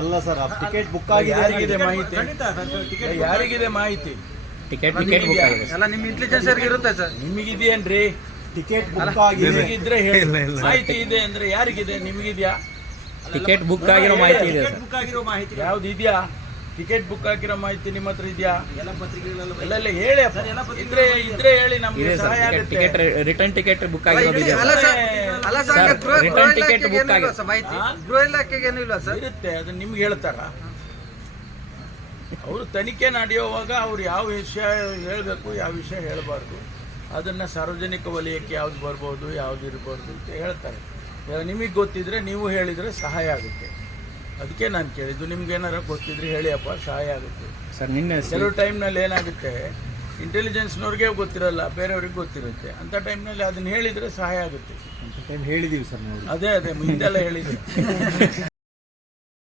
ಅಲ್ಲ sir, ticket book ಆಗಿದೆ. ಯಾರಿಗಿದೆ ಮಾಹಿತಿ? ಯಾರಿಗಿದೆ ಮಾಹಿತಿ? ಟಿಕೆಟ್ ಬುಕ್ ಆಗಿದೆ ಅಲ್ಲ, ನಿಮ್ಮ ಇಂಟೆಲಿಜೆನ್ಸ್ ಇರುತ್ತೆ ಸರ್. ನಿಮಗಿದೆಯೇನ್ರಿ? ಟಿಕೆಟ್ ಬುಕ್ ಆಗಿದೆ. ನಿಮಗಿದ್ರೆ ಹೇಳಿ. ಮಾಹಿತಿ ಇದೆ ಅಂದ್ರೆ ಯಾರಿಗಿದೆ? ನಿಮಗಿದ್ಯಾ? ಟಿಕೆಟ್ ಬುಕ್ ಆಗಿರೋ ಮಾಹಿತಿ ಇದೆ ಸರ್. ಯಾವ್ದು ಇದೆಯಾ? ಟಿಕೆಟ್ ಬುಕ್ ಆಗಿರೋ ಮಾಹಿತಿ ನಿಮ್ಮ ಹತ್ರ ಇದೆಯಾ? ಎಲ್ಲ ಹೇಳಿ. ಇದ್ರೆ ಹೇಳಿ, ನಮ್ಗೆ ಸಹಾಯ ಆಗುತ್ತೆ. ಟಿಕೆಟ್ ರಿಟರ್ನ್ ಟಿಕೆಟ್ ಬುಕ್ ಆಗಿರೋದು ಇದೆ ಅಲ್ಲ ಸರ್. ಸರ್, ಅಲ್ಲ ಸರ್, ರಿಟರ್ನ್ ಟಿಕೆಟ್ ಬುಕ್ ಆಗಿದೆ ಸರ್. ಮಾಹಿತಿ ಗೃಹ ಇಲಾಖೆಗೆ ಏನು ಇಲ್ಲ ಸರ್. ಇರುತ್ತೆ, ಅದನ್ನ ನಿಮ್ಗೆ ಹೇಳ್ತಾರ? ಅವರು ತನಿಖೆ ನಡೆಯುವಾಗ ಅವ್ರು ಯಾವ ವಿಷಯ ಹೇಳಬೇಕು, ಯಾವ ವಿಷಯ ಹೇಳಬಾರ್ದು, ಅದನ್ನ ಸಾರ್ವಜನಿಕ ವಲಯಕ್ಕೆ ಯಾವ್ದು ಬರ್ಬೋದು, ಯಾವ್ದು ಇರಬಾರ್ದು ಅಂತ ಹೇಳ್ತಾರೆ. ನಿಮಗೆ ಗೊತ್ತಿದ್ರೆ ನೀವು ಹೇಳಿದ್ರೆ ಸಹಾಯ ಆಗುತ್ತೆ. ಅದಕ್ಕೆ ನಾನು ಕೇಳಿದ್ದು, ನಿಮ್ಗೆ ಏನಾರ ಗೊತ್ತಿದ್ರೆ ಹೇಳಿಯಪ್ಪ, ಸಹಾಯ ಆಗುತ್ತೆ ಸರ್. ನಿನ್ನೆ ಕೆಲವು ಟೈಮ್ನಲ್ಲಿ ಏನಾಗುತ್ತೆ, ಇಂಟೆಲಿಜೆನ್ಸ್ನವ್ರಿಗೆ ಗೊತ್ತಿರಲ್ಲ, ಬೇರೆಯವ್ರಿಗೆ ಗೊತ್ತಿರುತ್ತೆ. ಅಂಥ ಟೈಮ್ನಲ್ಲಿ ಅದನ್ನ ಹೇಳಿದರೆ ಸಹಾಯ ಆಗುತ್ತೆ. ಹೇಳಿದೀವಿ ಸರ್ ನಾವು. ಅದೇ ಹಿಂದೆಲ್ಲ ಹೇಳಿದೆ.